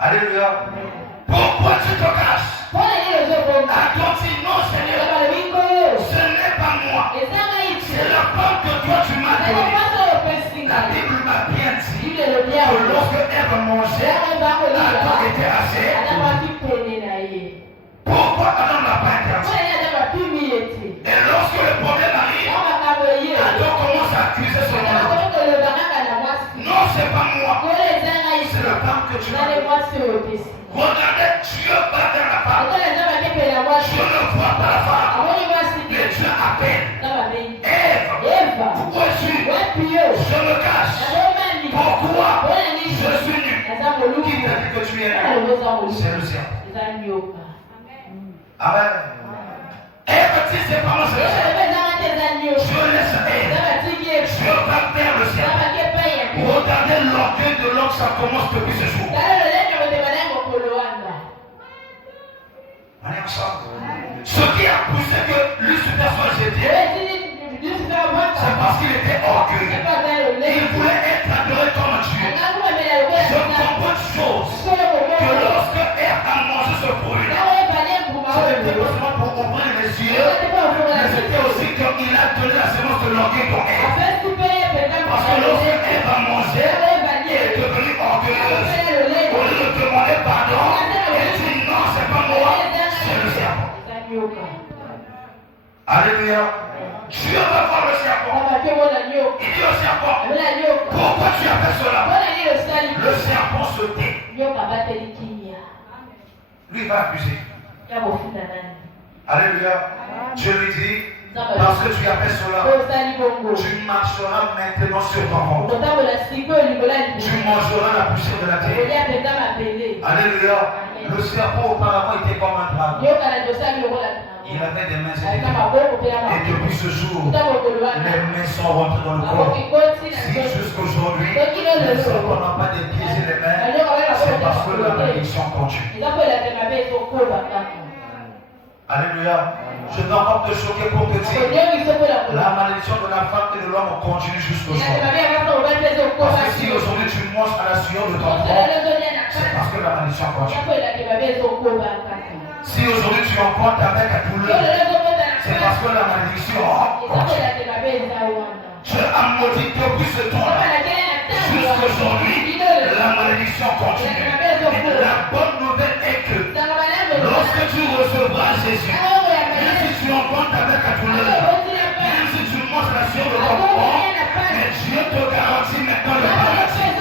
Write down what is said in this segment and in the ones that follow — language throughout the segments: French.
Alléluia. Pourquoi tu te caches? Attends-tu, non Seigneur, ce n'est pas moi. C'est la femme que toi tu m'as donnée. La Bible m'a bien dit que lorsque Ève mangeait, Adam était assez. Pourquoi Adam n'a pas interdit? Et lorsque le problème arrive, Adam commence à accuser son mari. Non, c'est pas moi. C'est la femme que tu m'as donnée. Regardez, Dieu va dans la femme. Dieu ne voit pas la femme. Mais Dieu appelle. Ève, pourquoi es-tu? Je me cache. Pourquoi? Je suis nu. Qui t'a dit que tu es nu? C'est le serpent. Amen. Ève dit c'est pas moi, c'est le serpent. Je laisse Ève. Je vais faire le serpent. Regardez l'orgueil de l'homme, ça commence depuis ce jour. On est ensemble. Ce qui a poussé que Lucifer soit jeté, c'est parce qu'il était orgueilleux. Il voulait être adoré comme Dieu. Je comprends une chose, que lorsque Ève a mangé ce fruit, ce n'était pas seulement pour ouvrir les yeux, mais c'était aussi qu'il a donné la semence de l'orgueil pour Ève. Parce que lorsque Ève a mangé, elle est devenue orgueilleuse. Au lieu de demander pardon, elle dit non, c'est pas moi, c'est le serpent. Alléluia. Dieu va voir le serpent. Il dit au serpent, pourquoi tu as fait cela? Le serpent se tait. Lui va accuser. Alléluia. Dieu lui dit, parce que tu as fait cela, tu marcheras maintenant sur ton ventre. Tu mangeras la poussière de la terre. Alléluia. Le serpent auparavant était comme un dragon. Il avait des mains et des pieds. Et depuis ce jour, les mains sont rentrées dans le corps. Si jusqu'aujourd'hui, les serpents n'ont pas des pieds et des mains, c'est parce que la malédiction continue. Alléluia. Je dois encore te choquer pour te dire, la malédiction de la femme et de l'homme continue jusqu'aujourd'hui. Parce que si aujourd'hui tu manges à la sueur de ton corps, c'est parce que la malédiction continue. Si aujourd'hui tu emportes avec la douleur, c'est parce que la malédiction continue. Je maudit depuis ce temps-là jusqu'aujourd'hui, la malédiction continue. Et la bonne nouvelle est que lorsque tu recevras Jésus, même si tu emportes avec la douleur, même si tu manges la sueur de ton corps, mais Dieu te garantit maintenant le paradis.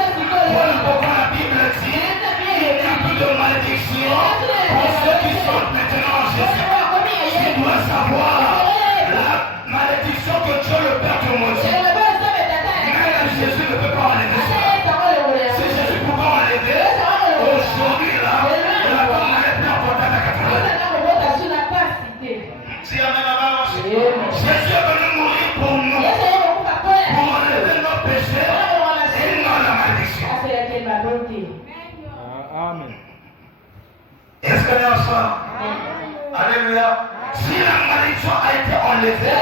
Voilà pourquoi la Bible dit, il n'y a plus de malédiction pour ceux qui sont maintenant en Jésus. Tu dois savoir la malédiction que Dieu le Père te maudit. Même Jésus ne peut pas enlever ça. Si Jésus ne peut pas enlever, aujourd'hui là, la femme n'allait plus emporter avec la douleur. Si Amen, avance. Jésus est venu mourir pour nous, pour enlever nos péchés et non la malédiction. Amen. Est-ce qu'on est ensemble? Alléluia. Si la malédiction a été enlevée,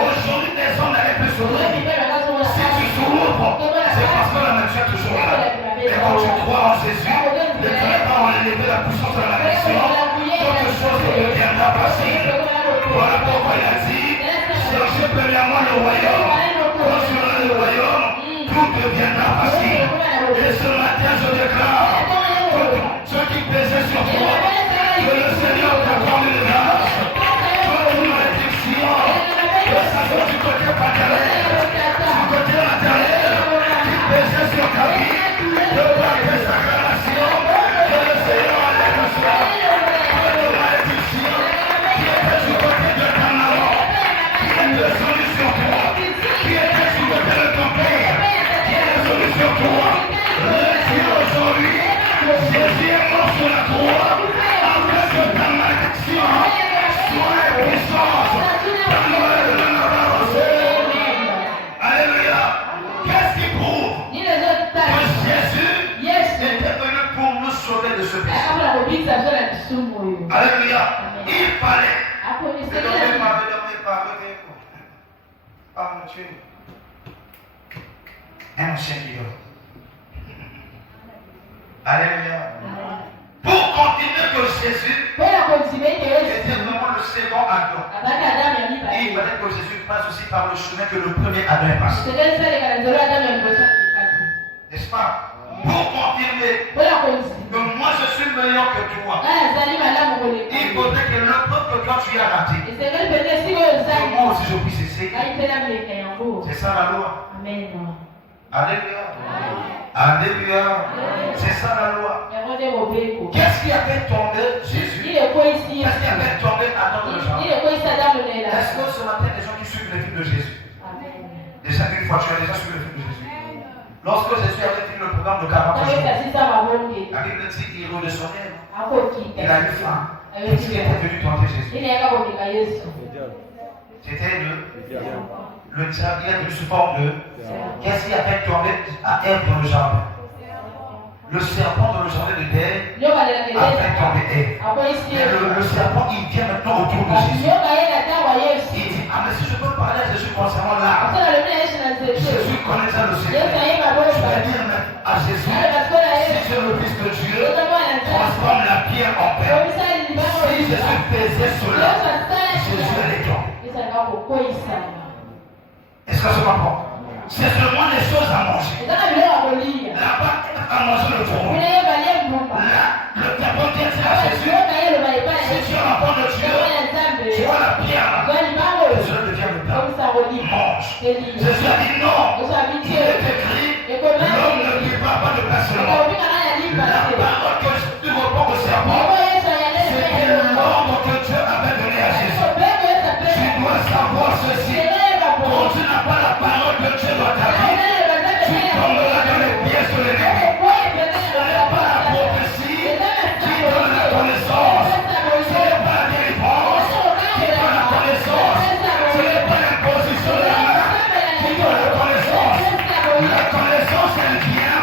aujourd'hui les hommes n'allaient plus souffrir. Si tu souffres, c'est parce que la malédiction est toujours là. Et quand tu crois en Jésus, ne pourrais pas enlever la puissance de la malédiction. Quelque chose deviendra possible. Voilà pourquoi il a dit, cherchez premièrement le royaume. Quand tu auras le royaume, tout deviendra facile. Et ce matin, je déclare que ceux qui pèsent sur toi, que le Seigneur t'accorde une grâce, que une malédiction, que ça soit du côté paternel, du côté maternel, qui pèsent sur ta vie, de par tes acclamations, que le Seigneur enlève cela, que de malédiction, qui était du côté de ta maman, qui est descendu sur toi, qui était du côté de ton père, qui est descendu sur toi. Aujourd'hui, Jésus est mort sur la croix, afin que ta malédiction soit puissante. Alléluia. Qu'est-ce qui prouve que Jésus était venu pour nous sauver de ce péché? Alléluia. Il fallait. Un ancien Alléluia. par le chemin que le premier Adam est passé. N'est-ce pas? Pour confirmer que moi je suis meilleur que toi, il faudrait que le peuple que toi tu as raté, que moi aussi je puisse essayer. C'est ça la loi. Amen. Alléluia. Alléluia. C'est ça la loi. Qu'est-ce qui a fait tomber Jésus? Qu'est-ce qui a fait tomber Adam de Jean? Est-ce que ce matin, les gens qui suivent le film de Jésus? Déjà une fois, tu as déjà suivi le film de Jésus. Lorsque Jésus avait fini le programme de 40 jours, la Bible dit qu'il redescendait. Il a eu faim. Qu'est-ce qui était venu tenter Jésus? C'était le diable. Il est venu sous forme de. Qu'est-ce qui a fait tomber à Ève dans le jardin? Le serpent dans le jardin de Ève a fait tomber Ève. Mais le serpent, il vient maintenant autour de Jésus. Il dit, ah mais si je peux parler à Jésus concernant l'arbre, Jésus connaît ça le secret. Je vais dire à Jésus, si tu es le Fils de Dieu, transforme la pierre en pain. Si Jésus faisait cela, Jésus allait tomber. Est-ce que je comprends? C'est seulement les choses à manger. Là-bas, à manger le taureau. Là, le tapon dit à Jésus, si tu es l'enfant de Dieu, tu vois la pierre là, et cela devient le pain. Mange. Jésus a dit non. Il est écrit, l'homme ne vivra pas de pain seulement. La parole que tu reprends au serpent, c'était l'ordre que Dieu avait donné à Jésus. Tu dois savoir ceci. Quand tu n'as pas la parole de Dieu dans ta vie, tu tomberas dans les pièges de l'ennemi. Ce n'est pas la prophétie qui donne la connaissance. Ce n'est pas la délivrance qui donne la connaissance. Ce n'est pas l'imposition de la main qui donne la connaissance. La connaissance, elle vient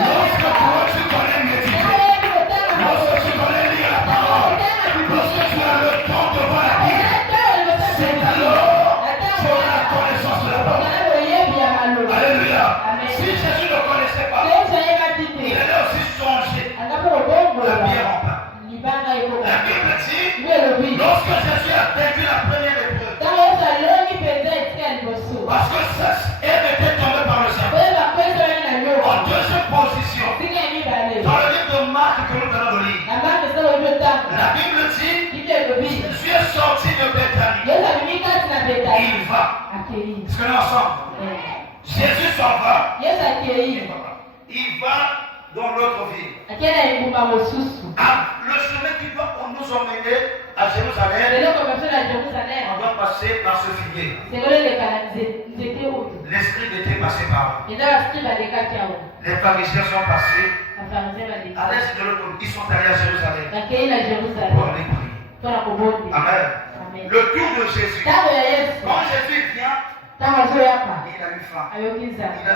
lorsque toi tu connais méditer. Lorsque tu connais lire la parole. Lorsque tu as le temps de voir la Bible. C'est alors tu auras la connaissance de la parole. Alléluia. Si Jésus ne connaissait pas, il allait aussi changer la pierre en pain. La Bible dit, lorsque Jésus a vaincu la première épreuve, parce que elle était tombée par le serpent. En deuxième position, dans le livre de Marc que nous venons de lire, la Bible dit, Jésus est sorti de Bethanie. Il va. Est-ce que nous ensemble? Jésus s'en va. Il va dans l'autre ville. Le chemin qui doit nous emmener à Jérusalem, on doit passer par ce figuier. L'esprit était passé par là. Les pharisiens sont passés. À l'est de l'autre, ils sont allés à Jérusalem pour aller prier. Amen. Le tour de Jésus. Quand Jésus vient, il a eu faim. Il a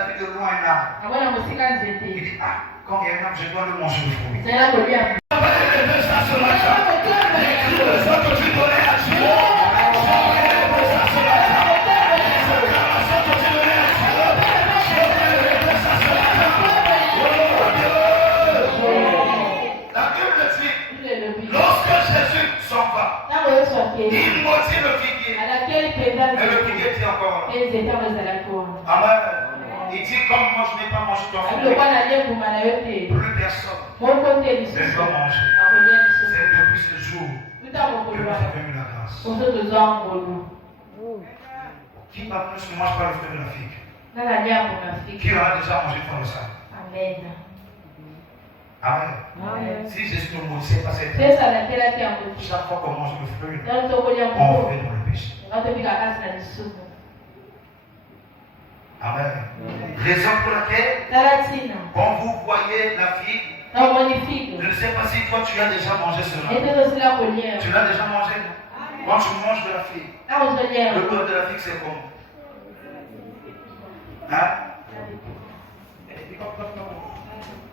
vu de loin un arbre. Il dit, ah, quand il y a un arbre, je dois le manger le fruit. On va élever ça ce matin. Les leçons que tu donnais à Dieu. On va élever ça ce matin. Les acclamations que tu donnais à Dieu. On va élever ça ce matin. La Bible dit, lorsque Jésus s'en va, il maudit le figuier. Mais le figuier dit encore là. Amen. Il dit, comme moi je n'ai pas mangé ton fruit, plus personne ne doit manger. C'est depuis ce jour que nous avons eu la grâce. Qui pas plus ne mange pas le fruit de la figue? Qui aura déjà mangé ton sang? Amen. Amen. Si Jésus ne maudissait pas cette terre, chaque fois qu'on mange le fruit, on fait dans le péché. Amen. Raison pour laquelle, quand vous voyez la figue, je ne sais pas si toi tu as déjà mangé cela. Tu l'as déjà mangé? Quand tu manges de la figue, le goût de la figue c'est comment? Hein?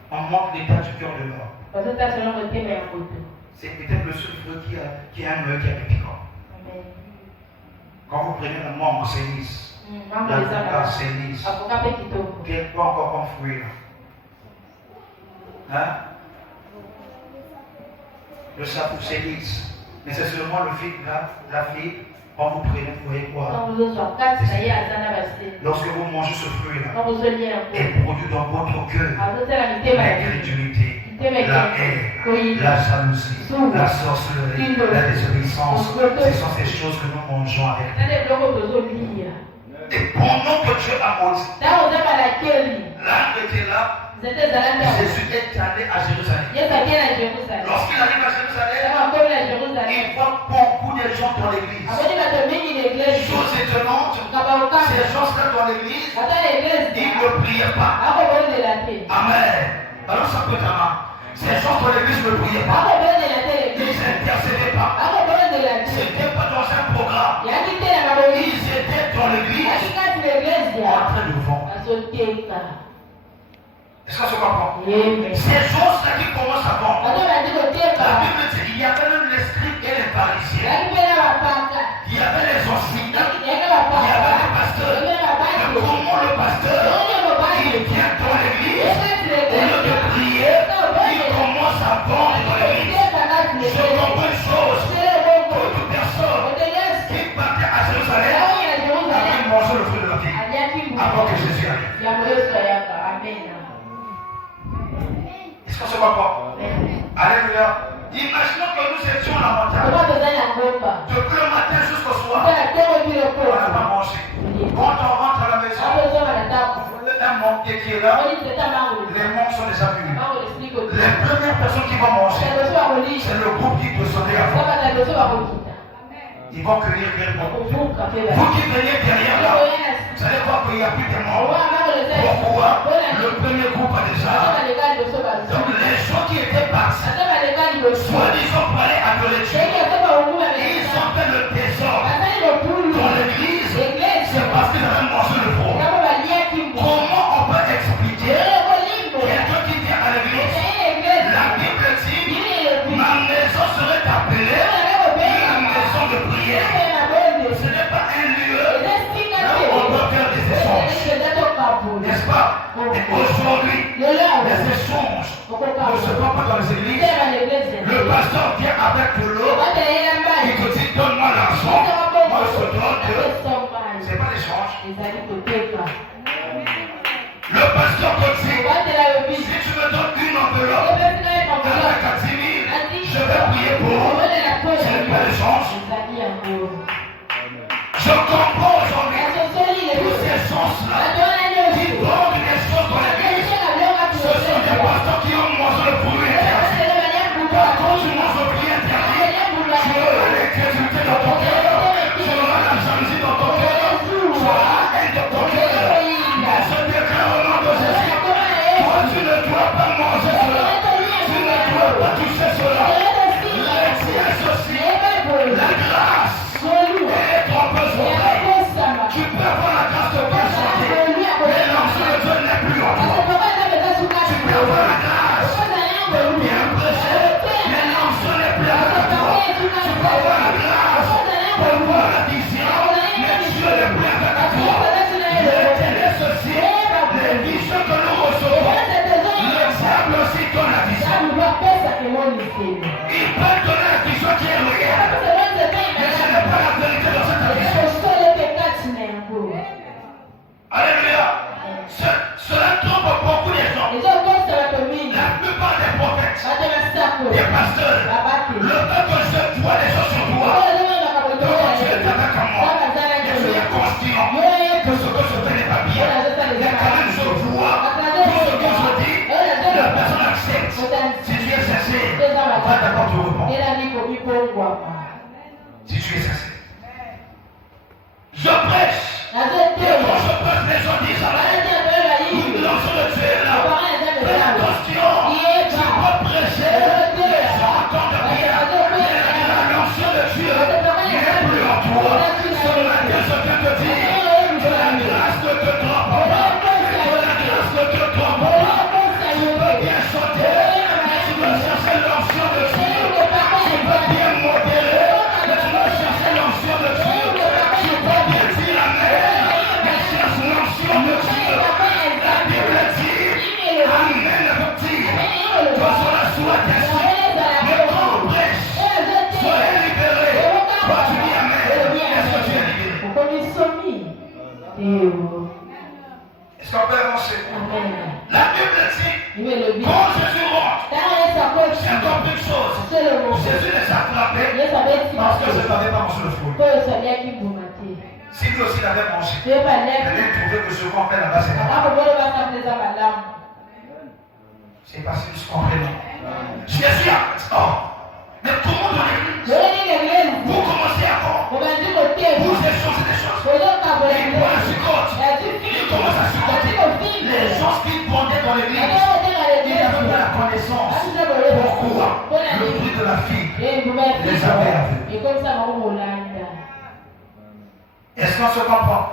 On manque l'état du cœur de l'homme. C'est peut-être le seul fruit qui a un œil qui est piquant. Quand vous prenez un mangue, c'est lisse. La c'est lisse. Quel pas encore comme fruit là? Hein? Le sapou c'est lisse. Mais c'est seulement le figue là, la figue Quand vous prenez, vous voyez quoi? Lorsque vous mangez ce fruit-là, il produit dans votre cœur l'incrédulité, la haine, la jalousie, la sorcellerie, la désobéissance. Ce sont ces choses que nous mangeons avec nous. Et pendant que Dieu a maudit, l'âne était là. Jésus est allé à Jérusalem. Lorsqu'il arrive à Jérusalem, il voit beaucoup de gens dans l'église. Chose étonnante, ces gens-là dans l'église, ils ne priaient pas. Amen. Alors ça peut être. Ces gens dans l'église ne priaient pas. Ils n'intercédaient pas. C'était pas dans un programme. Ils étaient dans l'église en train de vendre. Est-ce qu'on se comprend? Ces choses-là qui commencent à vendre. La Bible dit il y avait même les scribes et les pharisiens. Il y avait les enseignants. Il y avait les pasteurs. Mais comment le pasteur, il vient dans l'église, au lieu de prier, il commence à vendre dans l'église. Je comprends une chose. Toute personne qui partait à Jérusalem avait mangé le fruit de la vie avant que Jésus arrive. Est-ce qu'on se comprend? Alléluia. Imaginons que nous étions à la montagne. Depuis le matin jusqu'au soir, on n'a pas mangé. Quand on rentre à la maison, vous voulez un manqué qui est là, les manques sont déjà venus. Les premières personnes qui vont manger, c'est le groupe qui peut sonner avant. Ils vont cueillir derrière. Vous qui venez derrière là, vous allez voir qu'il n'y a plus de morts. Pourquoi? Le premier groupe a déjà. Donc les gens qui étaient partis, soi-disant pour aller adorer Dieu, ils ont fait le désordre dans l'église. C'est parce qu'ils avaient mangé le veau. Comment on peut expliquer quelqu'un qui vient à l'église? La Bible dit ma maison serait appelée la maison de prière. Ce n'est pas un lieu là où on doit faire des échanges. N'est-ce pas? Et aujourd'hui, les échanges ne se font pas dans les églises. Le pasteur vient avec de l'eau. Il te dit donne-moi l'argent. Moi je te donne de. Ce n'est pas l'échange. Le pasteur te dit si tu me donnes une enveloppe avec 10 000, je vais prier pour vous. Ce n'est pas l'échange. Je comprends aujourd'hui tous ces gens-là qui vendent des choses dans l'église. Ce sont des pasteurs qui ont mangé le fruit interdit. Quand tu manges le fruit interdit, tu auras l'incrédulité dans ton cœur, tu auras la jalousie dans ton cœur, tu auras la haine dans ton cœur. Mais je déclare au nom de Jésus, toi tu ne dois pas manger cela, tu ne dois pas toucher cela. Laisse ceci, la grâce et ton besoin. Tu peux avoir la grâce de bien chanter, mais l'onction de Dieu n'est plus en toi. Tu peux avoir la grâce de bien prêcher, mais l'onction n'est plus avec toi. Tu peux avoir la grâce de voir la vision, mais Dieu n'est plus avec toi. Retenez ceci, les visions que nous recevons, le diable aussi donne la vision. Il peut donner la vision qui est réelle, mais ce n'est pas la vérité dans cette vision. Alléluia. Cela trompe beaucoup les gens. La plupart des prophètes, des pasteurs, le peuple se voit les choses sur toi. Donc tu es avec moi. Et je suis conscient que ce que je fais n'est pas bien. Mais quand même je vois tout ce que je dis, la personne accepte. Si tu es sincère, va d'abord te répondre. Si tu es sincère. Je prêche. Et quand je prêche, les gens disent nous lançons le Dieu là. Fais attention. Tu peux prêcher. Les gens entendent Quand Jésus rentre, c'est encore une chose. Jésus les a frappés parce que je n'avais pas mangé le fruit. Si lui aussi l'avait mangé, il allait trouver que ce qu'on fait là-bas, c'est là. C'est pas si vous comprenez. Jésus a. Oh. Mais comment dans l'église vous commencez à quoi? Vous échangez des choses. Il prend la chicote. Il commence à chicoter. Les gens qui vendaient dans l'église, ils n'avaient pas la connaissance. Pourquoi? Le prix de la fille les avait aveuglés. Est-ce qu'on se comprend?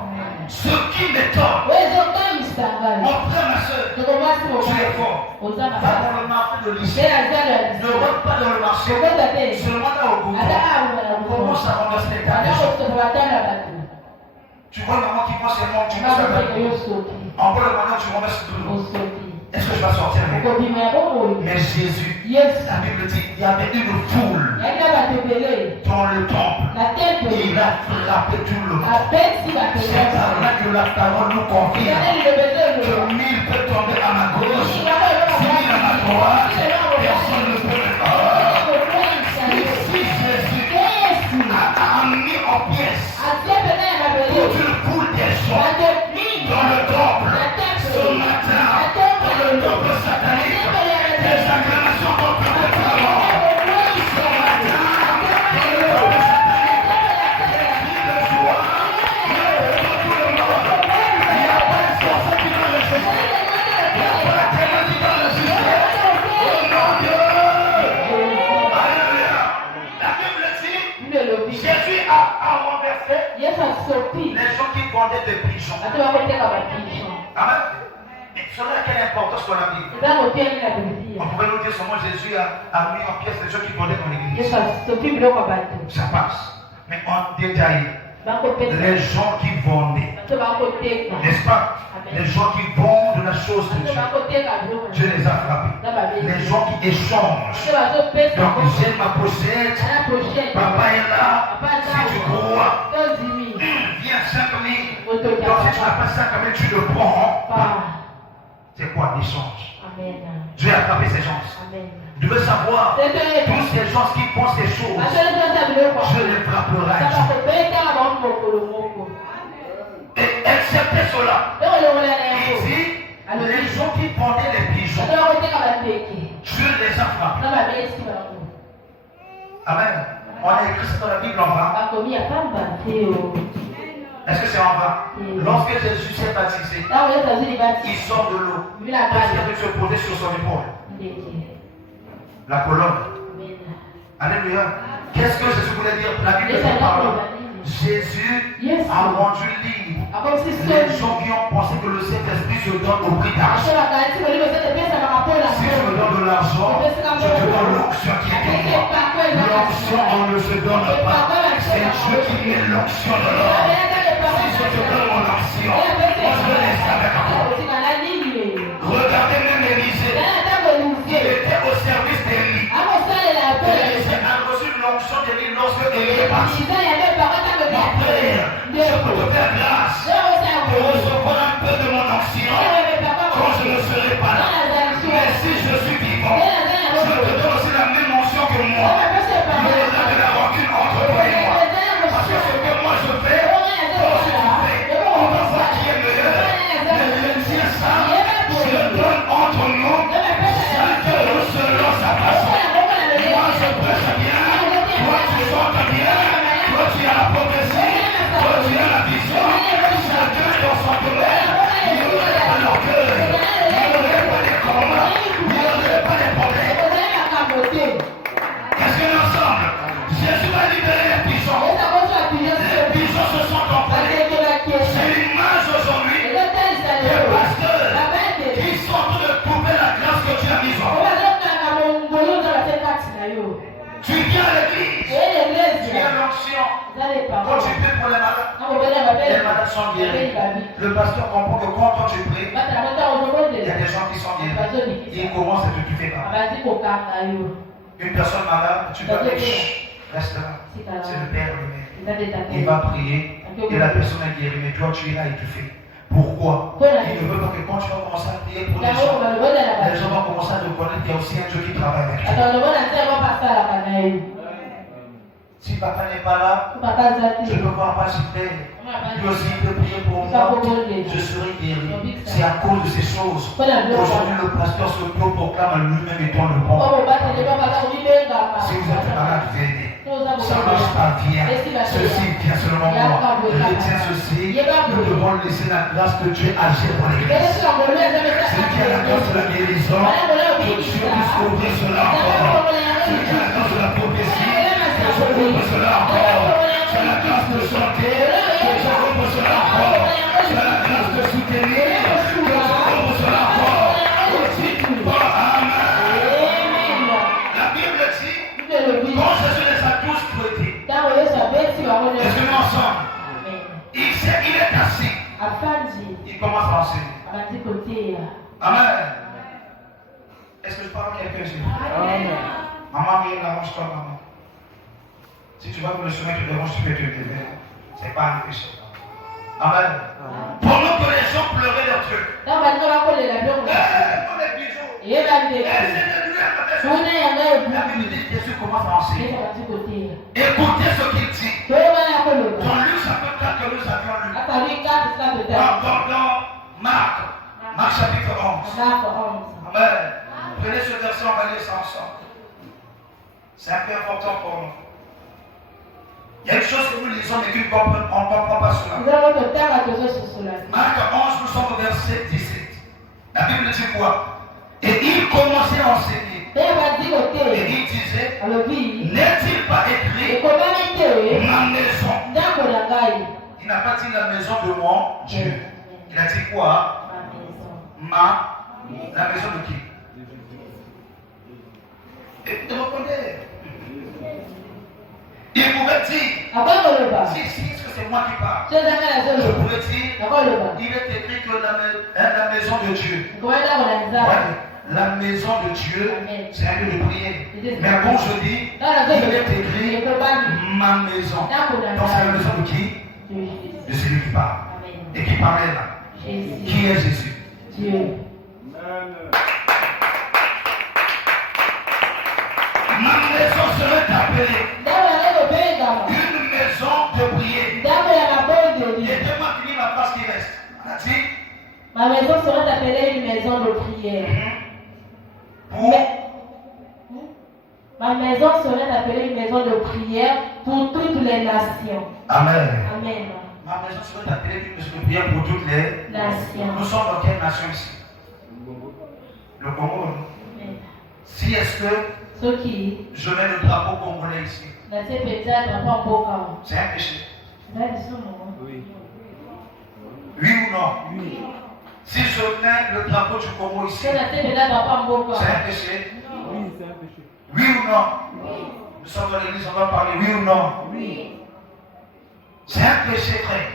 Ce qui m'étonne, mon frère, ma soeur, tu es fort. Va dans le marché de lycée. Ne rentre pas dans le marché. Seulement là au bout. Commence à renverser les tables. Tu vois maman qui pense c'est mon, tu penses à la en bas le matin, tu renverses tout l'eau. Est-ce que je vais sortir avec? Mais Jésus, la Bible dit, il y avait une foule dans le temple. Il a frappé tout le monde. C'est par là que la parole nous confirme que 1000 peuvent tomber à ma gauche, 1000 à ma droite, personne ne peut le faire. Si Jésus a mis en pièces toute une foule des gens dans le temple, ce matin, dans le temple satanique, des acclamations contre le parlement. Ce matin, dans le temple satanique, des cris de joie, pour tout le monde. Il n'y a pas d'espoir qui va le juger. Il n'y a pas la terre qui va le juger. Oh mon Dieu! Alléluia! La Bible dit, Jésus a renversé les gens qui vendaient des pigeons. Amen. Mais cela a quelle importance dans la Bible? On pourrait nous dire seulement Jésus a mis en pièces les gens qui vendaient dans l'église. Ça passe. Mais en détail, les gens qui vendaient, n'est-ce pas? Les gens qui vendent de la chose de Dieu, Dieu les a frappés. Les gens qui échangent. Donc j'aime ma pochette, papa est là, si tu crois, viens 5 000. Donc si tu n'as pas 5 000, tu le prends. C'est quoi l'échange? Dieu a frappé ces gens. Tu veux savoir, tous ces gens qui pensent ces choses, je les frapperai. Et excepté cela, il dit, les gens qui vendaient les pigeons, Dieu les a frappés. Amen. On a écrit ça dans la Bible en vain. Est-ce que c'est en vain? Lorsque Jésus s'est baptisé, il sort de l'eau. Il vient de se poser sur son épaule. La colonne. Alléluia. Qu'est-ce que Jésus voulait dire? La Bible dit par là. Jésus a rendu libre les gens qui ont pensé que le Saint-Esprit se donne au prix d'argent. Si je me donne de l'argent, je te donne l'onction qui est en moi. L'onction, on ne se donne pas. C'est Dieu qui met l'onction de l'homme. Si je te donne mon onction, moi je le laisse avec toi. Regardez même Élisée. Il était au service d'Élie. Élisée a reçu l'onction d'Élie lorsque Élie est parti. Mon frère, je peux te faire grâce pour recevoir un peu de mon onction quand je ne serai pas là. Mais si je suis vivant, je te donne aussi la même onction que moi. Il y aura de la rancune entre toi et moi. Parce que ce que moi je fais, toi aussi tu fais. On va voir qui est meilleur. Mais je tiens ça, je le donne entre nous, chacun selon sa façon. Moi je prêche bien, toi tu chantes bien, toi tu as la prophétie, toi tu as la vision, chacun dans son domaine. Il n'y aurait pas d'orgueil, il n'y aurait pas de combats, il n'y aurait pas de problèmes. Est-ce que l'ensemble, Jésus va libérer les pigeons? Les pigeons se sont comprenés. C'est l'image aujourd'hui des pasteurs qui sont en train de couper la grâce que tu as mise en place. Tu viens à l'église, tu viens à l'onction. Quand tu pries pour les malades sont guéris. Le pasteur comprend que quand toi tu pries, il y a des gens qui sont guéris. Ils commencent à te kiffer pas. Une personne malade, tu dois dire, reste là. C'est le Père lui-même. Il va prier et la personne est guérie, mais toi tu es là et tu fais. Pourquoi? Il ne veut pas que quand tu vas commencer à prier pour les gens vont il y a aussi un Dieu qui travaille avec toi. Si papa n'est pas là, je ne peux pas participer. Lui aussi il peut prier pour moi. Je serai guéri. C'est à cause de ces choses. Aujourd'hui, le pasteur se proclame lui-même étant le bon. Si vous êtes malade, venez. Ça marche pas, viens. Ceci vient seulement moi. Retiens ceci. Nous devons laisser la grâce de Dieu agir dans l'église. C'est qui a la grâce de la guérison. Que Dieu puisse ouvrir cela encore. C'est qui a la grâce de la prophétie. Que Dieu ouvre cela encore. C'est la grâce de chanter. Que Dieu ouvre cela encore. C'est la grâce de soutenir. Que Dieu ouvre cela encore. Amen. La Bible dit, quand Jésus les a tous traités, est-ce que nous ensemble, il est assis. Il commence à enseigner. Amen. Est-ce que je parle à quelqu'un ici? Amen. Maman, ne dérange-toi, maman. Si tu vois que le sommeil te dérange, tu peux te lever. Ce n'est pas un péché. Amen. Pendant que les gens pleuraient leur Dieu. On est bijoux. La Bible dit que Jésus commence à enseigner. Écoutez ce qu'il dit. Dans Luc chapitre 4 que nous avions lu. Dans Marc chapitre 11. Amen. Prenez ce verset, on va lire ça ensemble. C'est un peu important pour nous. Il y a une chose que nous lisons mais qu'on ne comprend pas cela. Marc 11, nous sommes au verset 17. La Bible dit quoi? Et il commençait à enseigner. Et il disait, n'est-il pas écrit ma maison? Il n'a pas dit la maison de mon Dieu. Il a dit quoi? La maison de qui? Et vous répondez. Il pouvait dire, si, est-ce que c'est moi qui parle? Je pourrais dire, il est écrit que la maison de Dieu. La maison de Dieu, c'est un lieu de prière. Mais bon, je dis, il est écrit ma maison. Donc c'est la maison de qui? De celui qui parle. Et qui parlait là. Qui est Jésus? Dieu. Ma maison serait appelée une maison de prière. Et demain, finir la place qui reste. On a dit, ma maison serait appelée une maison de prière. Ma maison serait appelée une maison de prière pour toutes les nations. Amen. Amen. Ma maison serait appelée une maison de prière pour toutes les nations. Nous sommes dans quelle nation ici? Le Congo. Si est-ce que je mets le drapeau congolais ici, c'est un péché? Oui ou non? Oui. Si je mets le drapeau du Congo ici, c'est un péché? Oui, c'est un péché. Oui ou non? Oui. Nous sommes dans l'église, on va parler, oui ou non? Oui. C'est un péché, frère.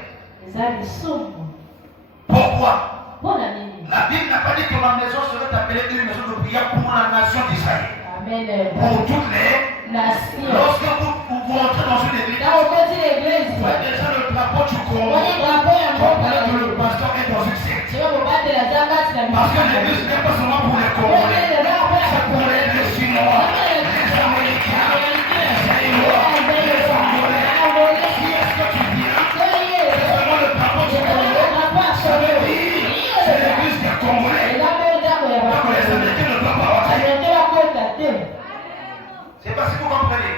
Pourquoi? La Bible n'a pas dit que ma maison serait appelée une maison de prière pour la nation d'Israël. Pour toutes les nations. Lorsque vous entrez dans une église, vous voyez déjà le drapeau du Congo. Vous comprenez que le pasteur est dans une secte. Parce que l'église n'est pas seulement pour les Congolais, c'est pour les Chinois, les Américains, les Chinois, les Angolais. Qui est-ce que tu dis? C'est seulement le drapeau du Congo. Ça veut dire, c'est l'église des Congolais. Donc les Américains ne doivent pas rentrer. C'est parce que vous comprenez.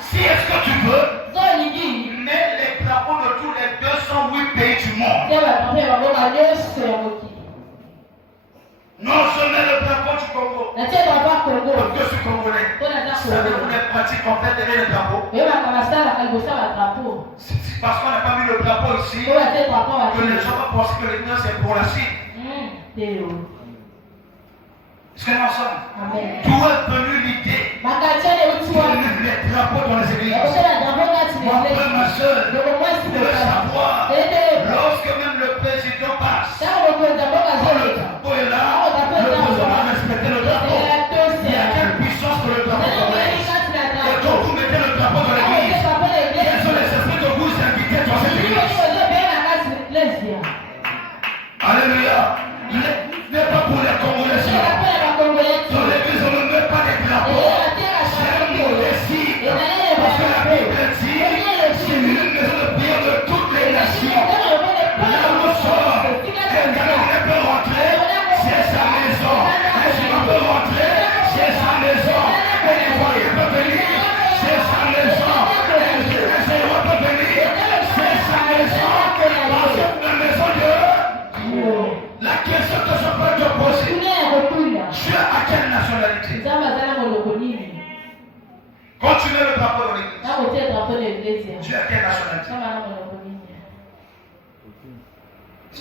Si est-ce que tu veux, mets les drapeaux de tous les 208 pays du monde. Non, je mets le drapeau du Congo. Parce que je suis congolais. Savez-vous les pratiques en fait aimer le drapeau? C'est parce qu'on n'a pas mis le drapeau ici que les gens vont penser que l'église c'est pour la Chine. Est-ce qu'on est ensemble? D'où est venue l'idée de mettre les drapeaux dans les églises? Mon frère, ma soeur, vous devez savoir, lorsque même le président passe, quand le drapeau est là, le président va respecter le drapeau. Il y a quelle puissance que le drapeau connaît? Et quand vous mettez le drapeau dans l'église, quels sont les esprits que vous invitez dans cette église? Alléluia. Ce n'est pas pour les Congolais. Dans l'église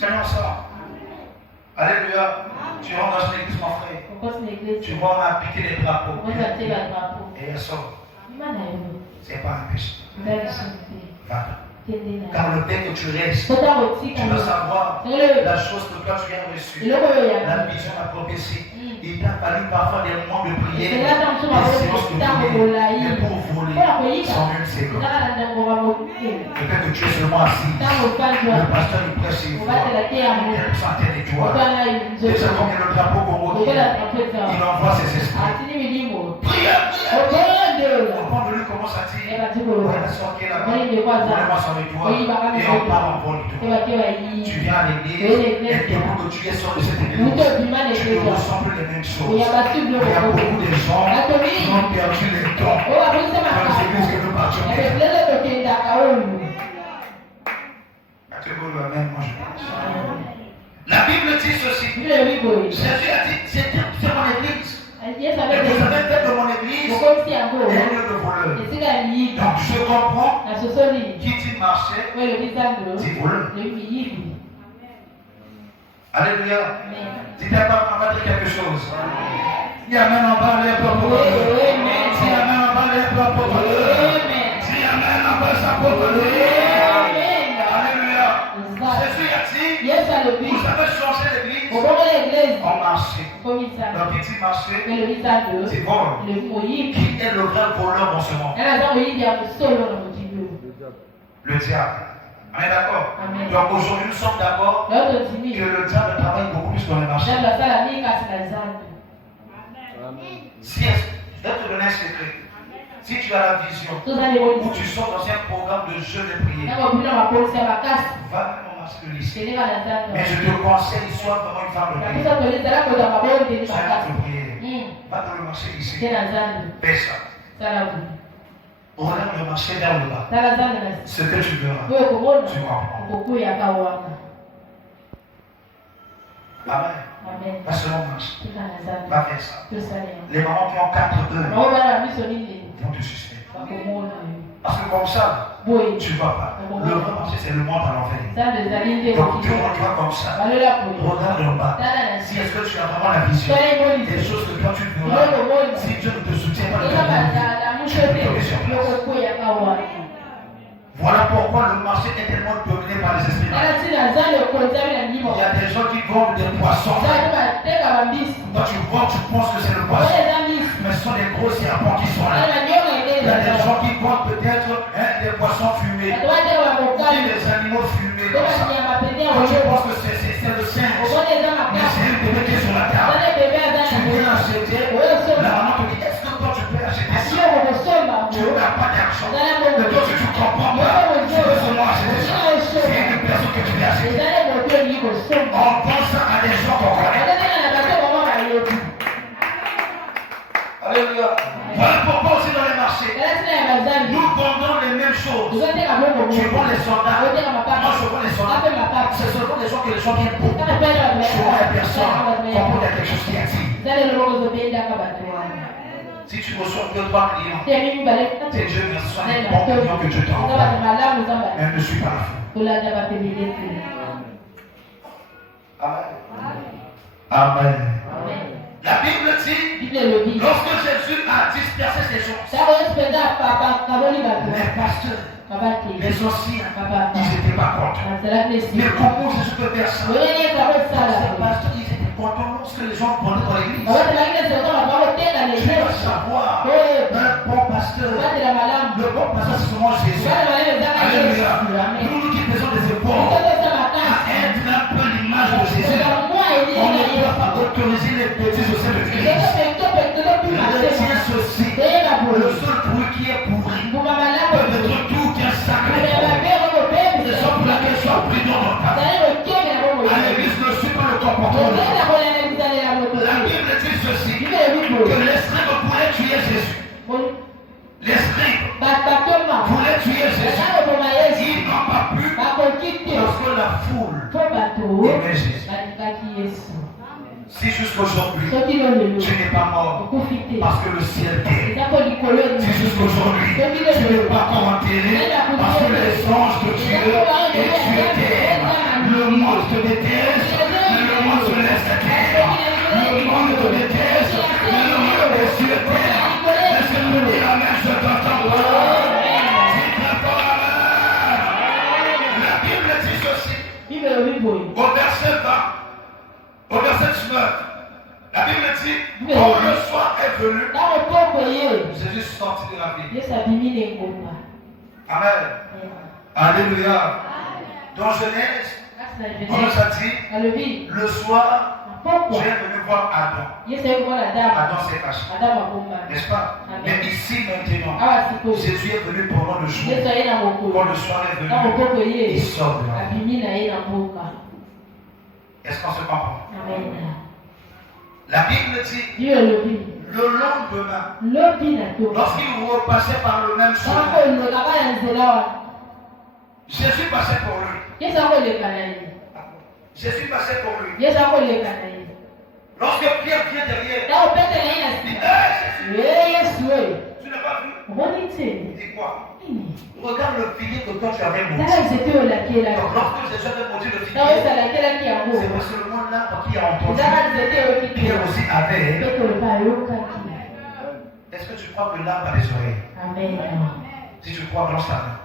ce qu'on est ensemble? Alléluia. Tu rentres dans une église, mon frère. Tu vois, on a piqué les drapeaux. Et elles sortent. C'est pas un péché. Va. Car le fait que tu restes, tu dois savoir la chose que toi tu as reçue, la vision, la prophétie. Il t'a fallu parfois des moments de prière, des séances de prière, mais pour voler sans même séquence. Le fait que tu es seulement assis, le pasteur il prêche sur vous, il sentait des joies. Déjà comme il y a le drapeau Congo, il envoie ses esprits. Prière, au point de lui commence à dire, voilà ce qui est là-bas, vraiment sans les doigts, et on parle en vol du tout. Tu viens à l'église, et depuis que tu es sorti de cette église, tu ne ressens plus les mêmes choses. Il y a beaucoup de gens qui ont perdu les dons dans les églises que nous partions. Moi je pense. La Bible dit ceci. Jésus a dit, c'est mon église. Et vous avez fait de mon église un lieu de voleur. Donc je comprends qui dit marcher, dit voleur. Alléluia. Dis ta part, on va dire quelque chose. Dis amen en bas, les propres. Dis amen en bas, les propres. Dis amen en bas, sa propre. Alléluia. Jésus a dit, vous avez changé l'église. On marchait. Donc il dit marcher, c'est bon. Qui est le vrai voleur en ce moment? Le diable. On est d'accord? Donc aujourd'hui nous sommes d'accord que le diable travaille beaucoup plus dans les marchés. Si, je vais te donner un secret. Si tu as la vision, ou tu sors dans un programme de jeûne et prière, va même au marché de lycée. Mais je te conseille, sois vraiment une femme de prière. Sois une femme de prière. Va dans le marché lycée. Fais ça. Regarde le marché vers le bas. Ce que tu verras, tu comprends. Amen. Va seulement marcher. Va faire ça. Les mamans qui ont 4 heures vont te suspendre. Parce que comme ça, tu ne vas pas. Le vrai marché, c'est le monde à l'enfer. Donc tu rentres comme ça. Regarde en bas. Si est-ce que tu as vraiment la vision, des choses que toi tu verras, si Dieu ne te soutient pas, tu peux tomber sur place. Voilà pourquoi le marché est tellement dominé par les esprits. Il y a des gens qui vendent des poissons. Quand tu vois, tu penses que c'est le poisson. Mais ce sont des gros serpents qui sont là. Il y a des gens qui vendent peut-être des poissons fumés. Des animaux fumés comme ça. Quand tu penses que c'est le singe. Mais c'est un bébé qui est sur la table. Tu viens acheter. La maman te dit, est-ce que toi tu peux acheter ça? Tu n'as pas d'argent. Mais toi tu comprends pas. Tu veux seulement acheter ça. C'est une personne que tu veux acheter. On pense à des gens qu'on connaît. Alléluia. Voilà pourquoi aussi dans les marchés, nous vendons les mêmes choses. Tu vends les soldats. Moi je vends les soldats. Ce sont des gens que les gens viennent pour. Je vois la personne comprendre quelque chose qui attire. Si tu reçois 2 ou 3 clients, tes Dieu ne soit un bon client que Dieu t'envoie. Mais ne suis pas la fou. Amen. La Bible dit, lorsque Jésus a dispersé ces choses, les pasteurs, les anciens, ils n'étaient pas contents. Mais comment Jésus peut faire ça? Les pasteurs, ils étaient contents lorsque les gens prenaient dans l'église. Tu dois savoir, un bon pasteur, le bon pasteur c'est souvent Jésus. Alléluia. Nous qui faisons des efforts à être un peu l'image de Jésus, on ne doit pas autoriser les petits au sein de l'église. Retiens ceci, le seul bruit qui est pourri peut être tout qui est sacré. C'est ça pour laquelle sois prudent dans ta vie. À l'église ne suit pas le comportement. La Bible dit ceci, que les scribes voulaient tuer Jésus. Les scribes voulaient tuer Jésus. Ils n'ont pas pu parce que la foule aimait Jésus. Si jusqu'aujourd'hui, soki lelo tu n'es pas mort okufi te parce que le ciel t'aime. eza po likolo Si jusqu'aujourd'hui, tu n'es pas encore enterré parce que les anges de Dieu et Dieu t'aiment. Le monde te déteste, mais le monde se laisse taire. Le monde te déteste, mais le monde de Dieu t'aime. Est-ce que tu dis amen, je t'entends pas? Si t'entends amen. La Bible dit ceci. bible elobi boye Au verset 20, au verset 19, la Bible dit, quand le soir est venu, ntango poko ye Jésus sortit de la ville. yesu abimi na engomba Amen. Alléluia. Dans Genèse, kasi on na nous a dit, alobi le soir, na pokwa Dieu est venu voir Adam. yesu ayi komona adamu Adam s'est caché, adamu abombami n'est-ce pas? Amen. Mais ici maintenant, awa sikoyo Jésus est venu pendant le jour. yesu aye na Quand mokolo le soir est ntango venu, poko il ye sort de la ville. abimi na ye na mboka Est-ce qu'on se comprend? amen La Bible dit, bible elobi le lendemain, lobi na to lorsqu'il repassait par le même ntango chemin, olekaka na nzela wana Jésus passait pour lui. yesu akoleka na ye Jésus passait pour lui. yesu akoleka na ye Lorsque Pierre vient derrière, ntango petele ye na il dit, nsima Jésus, yesu oyo tu n'as pas vu? omoni te Il dit quoi? Regarde le figuier que toi tu avais tala maudit. nzete oyo olakelaki Donc lorsque Jésus avait maudit le ntango yesu figuier, alakelaki yango c'est parce que le monde l'arbre qui a entendu. ezaka nzete oyoki te Pierre aussi avait. petelo mpe ayokaki Est-ce que tu crois que l'arbre a des oreilles? amen Si tu crois, lance ta main.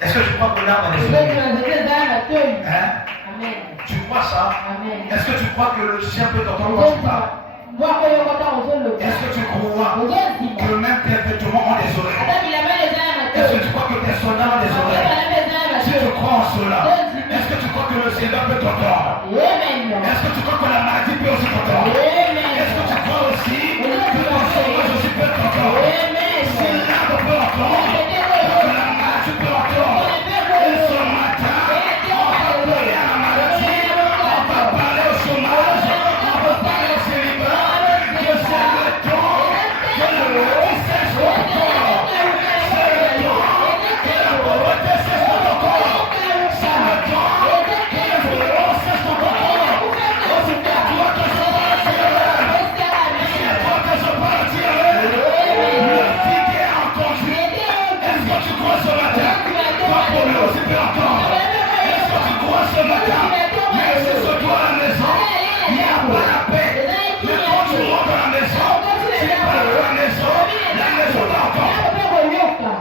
Est-ce que tu crois que l'arbre a des ozoki oreilles? na nzete ezala matoi Hein? amen Tu crois ça? amen Est-ce que tu crois que le chien peut t'entendre quand tu parles? mbwako oyokota ozoloba Est-ce que tu crois ozondima que même tes vêtements ont des oreilles? ata bilamba eza na Est-ce que matoi tu crois que tes soldats ont des oreilles? balamba eza na Si tu matoi crois en cela, est-ce que tu crois que le Seigneur peut t'entendre? amen Est-ce que tu crois que la maladie peut aussi t'entendre? Est-ce que tu crois aussi que ton chômage aussi peut t'entendre? Si l'arbre peut entendre, que la maladie peut entendre. Et ce matin, on va parler à la maladie, on va parler au chômage, on va parler au célibat, que c'est le temps que la maladie cesse de t'entendre. C'est le temps que la pauvreté cesse de t'entendre. C'est le temps que les violences cessent de t'entendre. Oh, c'est à toi que je parle, Dieu. C'est à toi que je parle, Dieu. Le figuier a entendu. Est-ce que tu crois ce matin? Toi pour lui aussi peut entendre. Est-ce que tu crois ce matin? Mais c'est ce toi à la maison. Il n'y a pas la paix. Mais quand tu rentres à la maison, tu n'es pas à la maison t'entend.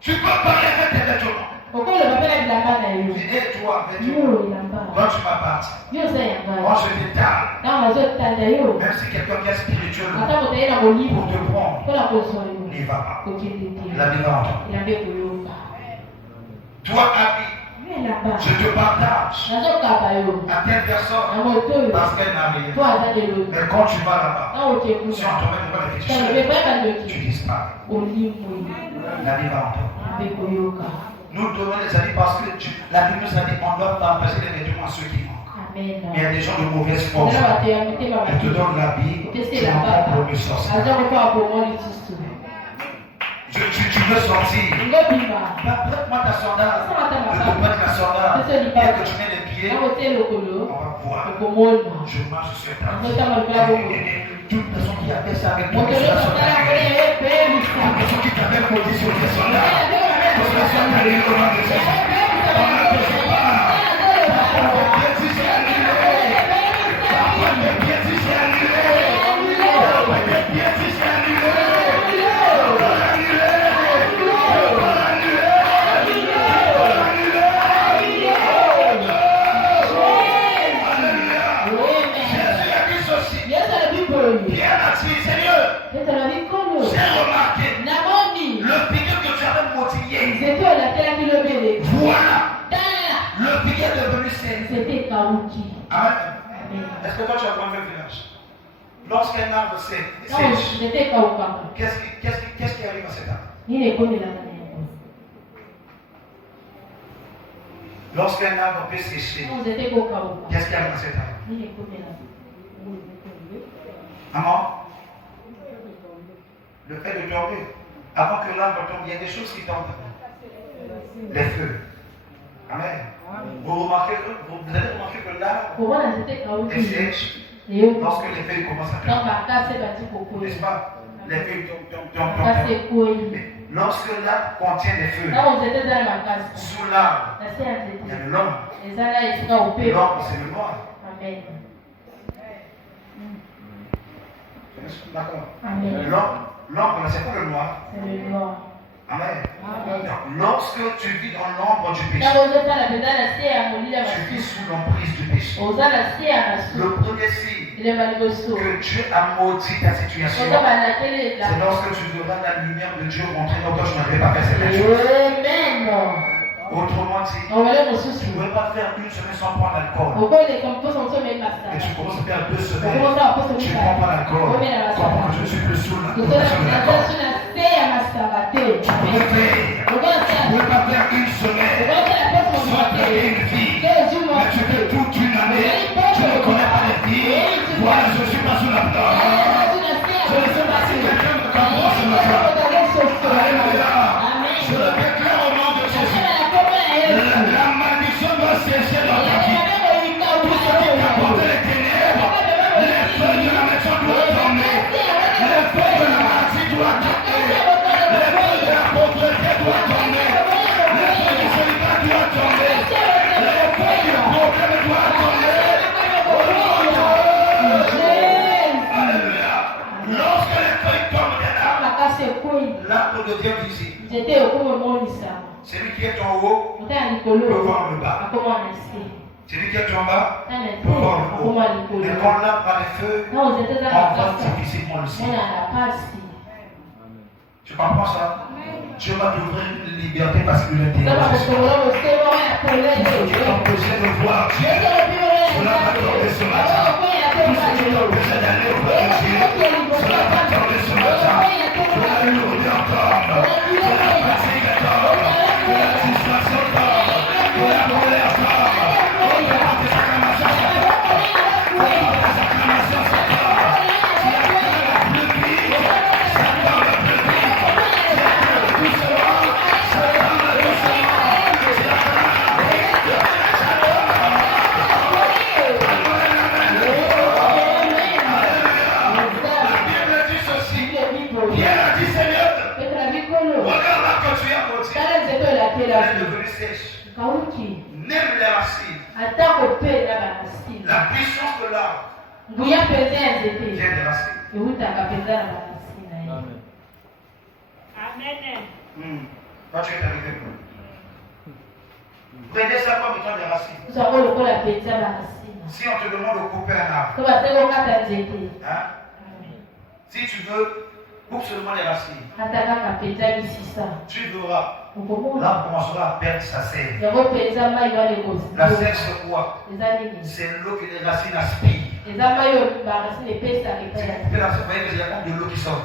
Tu peux parler avec tes vêtements. okoloba mpe na bilamba na yo Tu dis, hé toi, vêtements, yo elamba toi tu m'appartiens. yo oza yanga Moi je t'étale. ntango bazotanda yo Même si quelqu'un qui est spirituel ata moto aye na molimo pour te prendre, mpona kozwa yo n'y va pas. kokende te La vie va entendre. elamba ekoyoka Toi, ami, yo elamba je te partage nazokaba yo à telle personne na moto oyo parce qu'elle n'a rien. po aza delobi Mais quand tu vas là-bas, ntango si okekuna on t'emmène voir les talobe féticheurs, koyeba tu ndoki disparais. olimoi La vie va entendre. elamba ekoyoka Nous donnons les amis parce que la Bible nous a dit qu'on doit partager les vêtements à ceux qui manquent. Mais il y a amen des gens de mauvaise force. eza bato ya mitema Je te donne l'habit, tu tese n'as pas elamba pour me sortir. aza kokoa pomo lisusu Tu veux sortir. ngobima Prête-moi ta sandale. Je te prête la sandale. Et que tu mets les pieds, ntango te lokolo on va voir. okomona Je marche sur ta vie. azotamba lokola bongo Toute personne qui a fait ça avec toi, moto que cela soit nyonso tala annulé. kole ye peyebisa Toute personne qui t'avait maudit sur tes sandales, que cela soit annulé au nom de Jésus. On n'empêche pas. Tes pieds, si c'est annulé. Tes pieds, si c'est annulé. Tes pieds, si c'est annulé. Pierre a dit, Seigneur, j'ai remarqué le figuier que tu avais motivé. Voilà, le figuier est devenu sec. Amen. Est-ce que toi tu as grandi au village? Lorsqu'un arbre sèche, qu'est-ce qui arrive à cet arbre? Lorsqu'un arbre peut sécher, qu'est-ce qui arrive à cet arbre? Maman, le fait de tomber, avant que l'arbre tombe, il y a des choses qui tombent. Les feux. Amen. Vous allez remarquer que là, lorsque les feuilles commencent à tomber, n'est-ce pas? Les feuilles tombent. Mais lorsque l'arbre contient des feuilles, sous l'arbre, il y a de l'ombre. L'ombre, c'est le noir. Amen. D'accord? L'ombre, c'est pas le noir. C'est le noir. Amen. Donc, lorsque tu vis dans l'ombre du péché, tu vis sous l'emprise du péché. Le premier signe que Dieu a maudit ta situation, c'est lorsque tu verras la lumière de Dieu rentrer dans toi. Je n'avais pas fait cette chose. Autrement dit, tu ne pouvais pas faire une semaine sans prendre l'alcool. Et tu commences à faire 2 semaines. Tu ne prends pas l'alcool. Comprends que je suis plus sous la tentation de l'alcool. Tu ne pouvais pas faire une semaine sans créer une fille. Mais tu fais toute une année. Tu ne connais pas les filles. Voilà, je ne suis pas sous la parole. Je ne sais pas si quelqu'un me comprend ce matin. Alléluia. Je le déclare au nom de Jésus. La malédiction doit cesser dans ta vie. Tout ce qui t'apporte les ténèbres, les feuilles de la maison doivent tomber. Les feuilles de la maladie doivent tomber. Les feuilles de la pauvreté doivent tomber. Les feuilles du célibat doivent tomber. Les feuilles du problème doivent tomber. Alléluia. Lorsque les feuilles tombent de l'arbre devient visible. Celui qui est en haut peut voir le bas. Celui qui est en bas peut voir le haut. Mais quand l'arbre a les feux, on voit difficilement le ciel. Tu comprends ça? Dieu va t'ouvrir une liberté parce que l'intérieur est ce qui t'empêchait de voir Dieu, cela va tomber ce matin. Tout ce qui t'empêchait d'aller auprès de Dieu, cela va tomber ce matin. Que la lourdeur tombe, que la fatigue tombe, que la distraction tombe, que la colère tombe. Même les racines. La puissance de l'arbre vient des racines. Amen. Quand tu es arrivé, prenez ça comme étant des racines. Si on te demande de couper un arbre, hein? Si tu veux, coupe seulement les racines. Tu verras. L'arbre commencera à perdre sa sève. La sève, c'est quoi? C'est l'eau que les racines aspirent. Vous voyez qu'il y a comme de l'eau qui sort.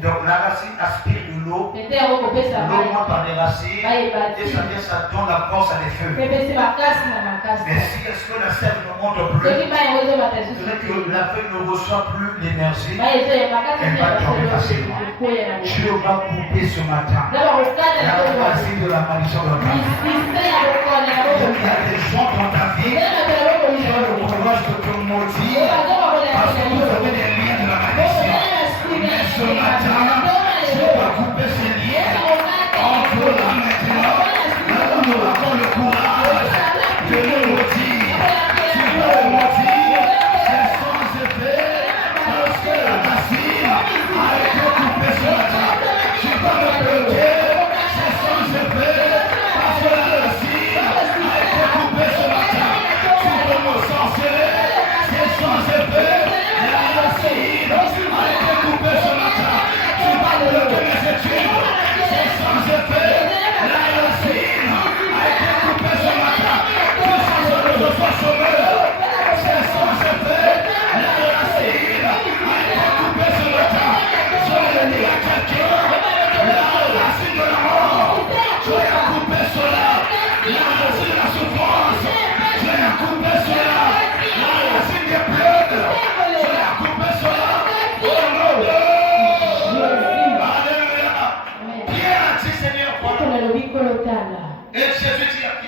Donc la racine aspire de l'eau. L'eau monte par les racines. Et ça donne la force à des feux. Mais si est-ce que la sève ne monte plus, c'est que la feuille ne reçoit plus l'énergie, elle va tomber facilement. Dieu va couper ce matin la racine de la malédiction de ta vie. Donc il y a des gens dans ta vie qui ont le courage de te maudire parce que vous avez des liens de la malédiction. Mais ce matin, Dieu va couper ces liens entre là maintenant. Là, nous avons le courage de le maudire. Tu veux le maudire, c'est sans effet parce que la racine a été coupée ce matin. Tu vas le bloquer, c'est sans effet parce que la racine a été coupée ce matin. Tu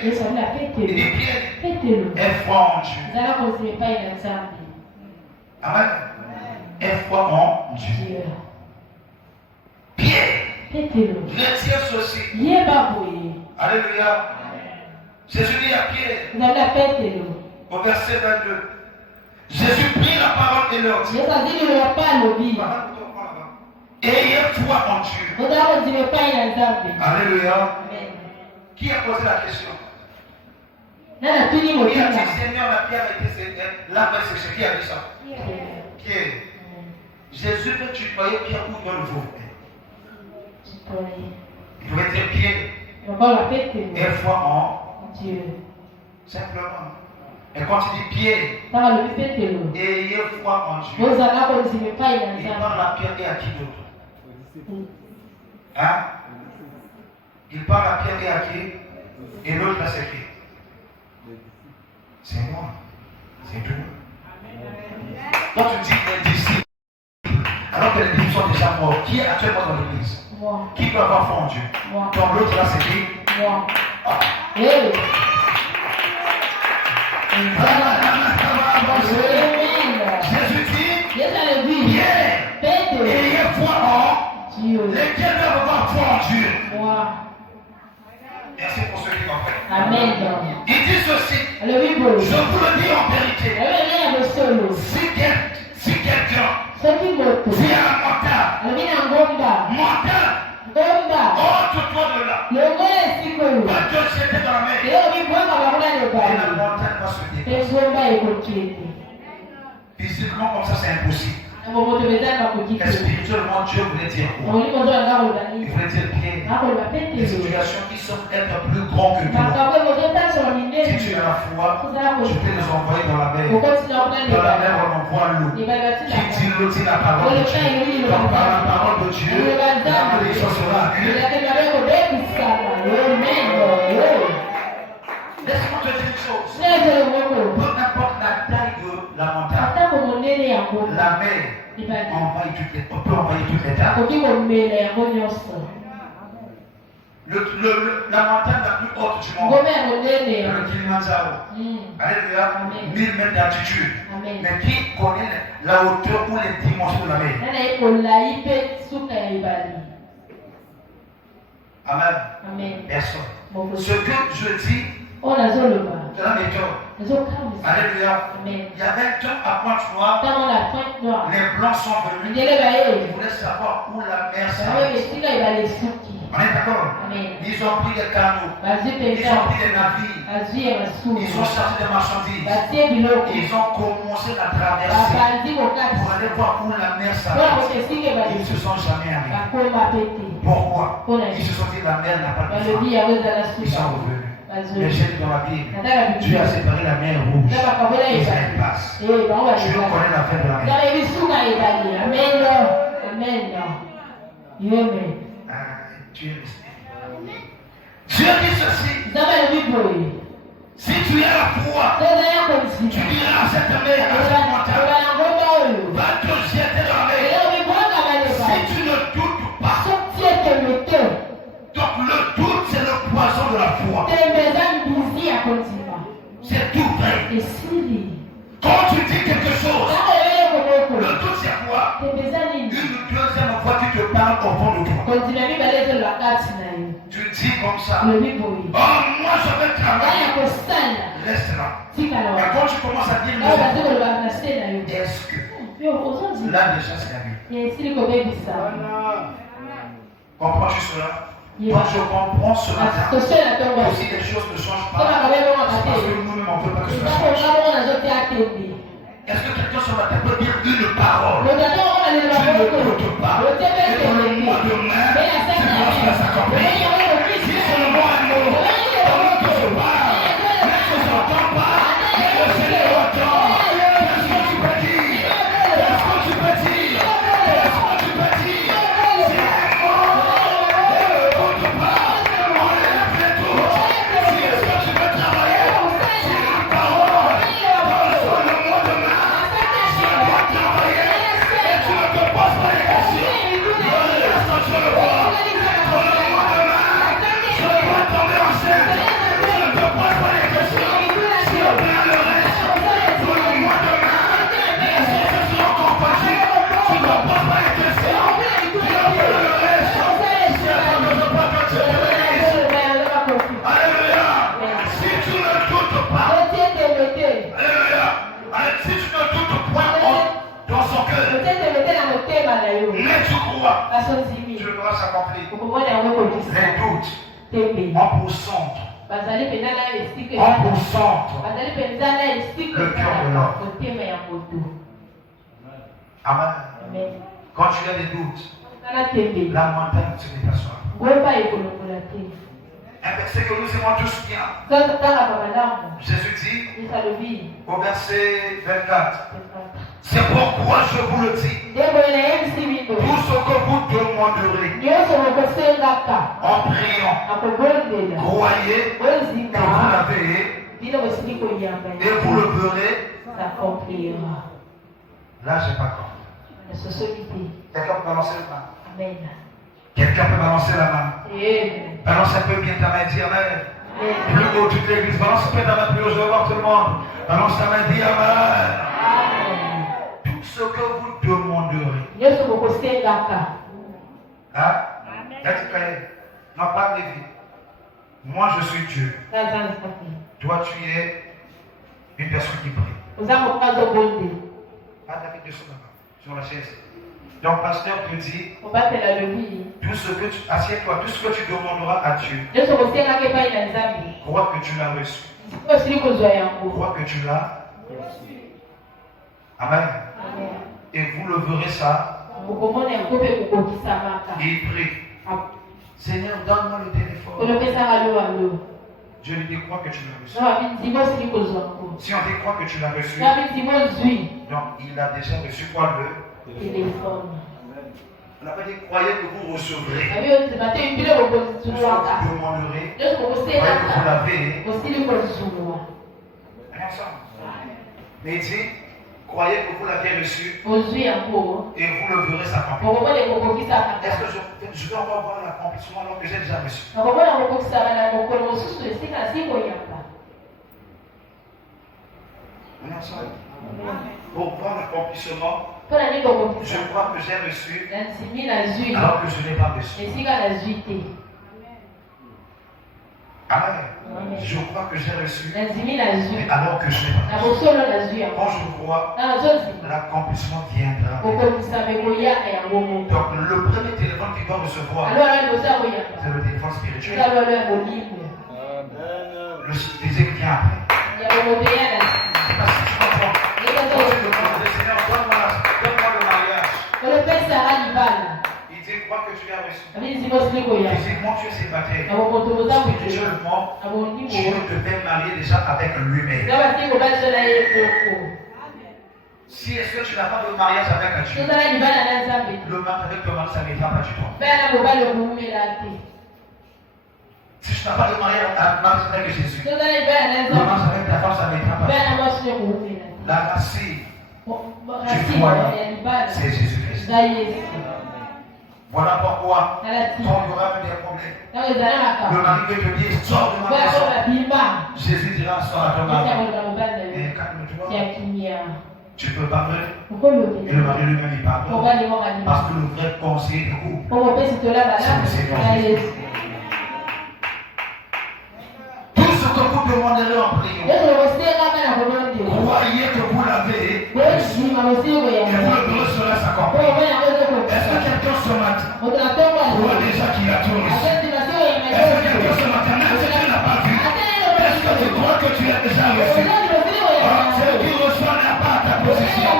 Et ça l'a Il dit pété. Pierre, Pété-le. aie foi en Dieu. Vous allez continuer pas une ensemble. Amen. Aie foi en Dieu. Dieu. Pierre, Pété-le. retire ceci. Yé baboué. Alléluia. Jésus dit à Pierre, Vous allez pété-le. au verset 22, Jésus prit la parole et leur dit, Jésus a dit, ne le pas le vivre. ayez foi en Dieu. Vous allez continuer pas une ensemble. Alléluia. Amen. Qui a posé la question? Nana tout dit, Qui a dit, Motina. Seigneur, la pierre a été séchée, l'arbre est séché. Qui a dit ça? Pierre. Jésus peut tutoyer Pierre ou dans le veau. Il pouvait dire Pierre, On va la péter. aie foi en Dieu. simplement. Et quand il dit Pierre, Par le pété-le. ayez foi en Dieu. Vous allez continuer pas une Il ensemble. parle la pierre et à qui d'autre? Hein? Il parle la pierre et à qui? Et l'autre là c'est qui? C'est moi. C'est tout. Quand tu dis les disciples, alors que les disciples sont déjà morts, qui est actuellement dans l'église? Moi. Qui peut avoir foi en Dieu? Moi. Donc l'autre là c'est qui? Moi. Ah. Hey. Jésus dit, Jésus a dit, Pierre, pété. ayez foi en Dieu. lesquels doivent avoir foi en Dieu. Moi. Merci pour ceux qui comprennent. Amen. Il dit ceci, Le Bible. je vous le dis en vérité, Le solo. si quelqu'un Ce qui me vient à Montagne, Le vient en gomba. Montagne, Gomba. ôte-toi de là, Le gomba est si cool. va te jeter dans la mer, Et on dit, bon, on va rouler le et la bal. montagne va se déplacer. Et gomba est coquille. Physiquement comme ça c'est impossible. Mon de métal va coquille. Et spirituellement Dieu voulait dire quoi? On dit, mon Dieu, on va Il rouler. voulait dire Pierre, On va péter. des situations qui semblent être plus grandes que toi. Parce que mon Dieu, t'as sur l'idée. Si tu as la foi, je peux les envoyer dans la mer. On continue à prendre les Dans la mer, balles. on envoie l'eau. Les balles Qui dit l'eau, dit la parole de Dieu. Donc par la parole de Dieu, la malédiction sera annulée. Laisse-moi te dire une chose. Peu importe la taille de la montagne, la mer envahit toutes les, on peut envahir toutes les tailles. La montagne la plus haute du monde, le Kilimanjaro. Alléluia. 1000 mètres d'altitude. Mais qui connaît la hauteur ou les dimensions de la mer? Amen. Personne. Ce que je dis, c'est la méthode. Alléluia. Il y avait un temps à Pointe-Noire, les blancs sont venus. Ils voulaient savoir où la mer s'arrête. On est d'accord? Ils ont pris des canaux, ils ont pris des navires, ils ont chargé des marchandises, ils ont commencé la traversée pour aller voir où la mer s'arrête. Ils ne se sont jamais arrêtés. Pourquoi? Ils se sont dit la mer n'a pas de fin. Ils sont revenus. Mais j'ai dit dans la Bible, Dieu a séparé la mer rouge. Israël passe. Dieu connaît la fin de la mer. Dieu est resté. Dieu dit ceci. Si tu as la foi, tu diras à cette mer, à cette montagne, va te jeter dans la mer. Si tu ne doutes pas, donc le doute c'est le poison de la foi. C'est tout vrai. Quand tu dis quelque chose, le doute c'est quoi? Une deuxième fois tu te parles au fond de toi. Tu dis comme ça. Oh, moi je vais travailler. Reste là. Et quand tu commences à dire est-ce que là déjà c'est la vie. Comprends-tu cela? Donc je comprends ce matin aussi les choses ne changent pas. C'est parce que nous-mêmes on ne veut pas que cela change. Est-ce que quelqu'un ce matin peut dire une parole? Tu ne comptes pas. Et dans le mois de mai, tu vois ce que ça s'accomplit. Si seulement un mot, pendant que je parle, mais que je n'entends pas, mais le Seigneur entend. Qu'est-ce que tu peux dire? Qu'est-ce que tu peux dire? Qu'est-ce que tu peux dire? C'est un mot. Et ne compte pas. On lève les tours. Si est-ce que tu veux travailler? C'est une parole. Dans le mois de mai, je dois travailler. Mais tu crois, tu le verras s'accomplir. Les doutes en pourcentage. En pourcentage. Le cœur de l'homme. Amen. Quand tu as des doutes, la montagne se déplace. Un verset que nous aimons tous bien. Jésus dit au verset 24. C'est pourquoi je vous le dis. Tout ce que vous demanderez en priant, croyez que vous l'avez et vous le verrez. Là, je n'ai pas compris. Quelqu'un peut balancer la main. Amen. Quelqu'un peut balancer la main. Balance un peu bien ta main, dis Amen. Plus haut toute l'église, balance un peu ta main, plus haut, je veux voir tout le monde. Balance ta main, dis Amen. Tout ce que vous demanderez. Hein? Non, pas de vie. Moi, je suis Dieu. Toi, tu es une personne qui prie. Pas David de sur la chaise. Donc, pasteur te dit, tout ce que tu, assieds-toi, tout ce que tu demanderas à Dieu, crois que tu l'as reçu. Crois que tu l'as reçu. Amen. Et vous le verrez ça. Il prie. Seigneur, donne-moi le téléphone. Dieu lui dit, crois que tu l'as reçu. Si on dit crois que tu l'as reçu, donc il a déjà reçu quoi le téléphone. On n'a pas dit croyez que vous recevrez. Tout ce que vous demanderez, croyez que vous l'avez. Mais il dit, croyez que vous l'avez reçu et vous le verrez s'accomplir. Est-ce que je vais encore voir l'accomplissement alors que j'ai déjà reçu? On est ensemble. Pour voir l'accomplissement, je crois que j'ai reçu alors que je n'ai pas reçu. Amen. Je crois que j'ai reçu alors que je n'ai pas reçu. Quand je crois, l'accomplissement viendra. Donc le premier téléphone qu'il doit recevoir, c'est le téléphone spirituel. Le physique vient après. Parce que tu comprends. Quand tu demandes, Seigneur, donne-moi le mariage. Il dit, crois que tu as reçu. Physiquement, tu es célibataire. Spirituellement, Dieu devait marier déjà avec lui-même. Si est-ce que tu n'as pas de mariage avec Dieu, le mariage avec ton mari, ça ne m'étend pas du tout. Si tu n'as pas de mariage avec Jésus, le mariage avec ta femme, ça ne m'étend pas du tout. La racine du foyer, c'est Jésus-Christ. Voilà pourquoi, quand il y aura des problèmes, le mari peut te dire, sors de ma maison. Jésus dira, sors à ton mari. Et calme-toi. Tu peux parler. Et le mari lui-même, il parle. Parce que le vrai conseiller du couple, c'est le Seigneur Jésus. Tout ce que vous demanderez en priant, croyez que vous l'avez, et vous le verrez cela s'accomplir. Est-ce que quelqu'un ce matin croit déjà qu'il a tout reçu? Est-ce que quelqu'un ce matin, même si tu n'as pas vu, est-ce que tu crois que tu l'as déjà reçu? Celui qui reçoit n'a pas à ta position.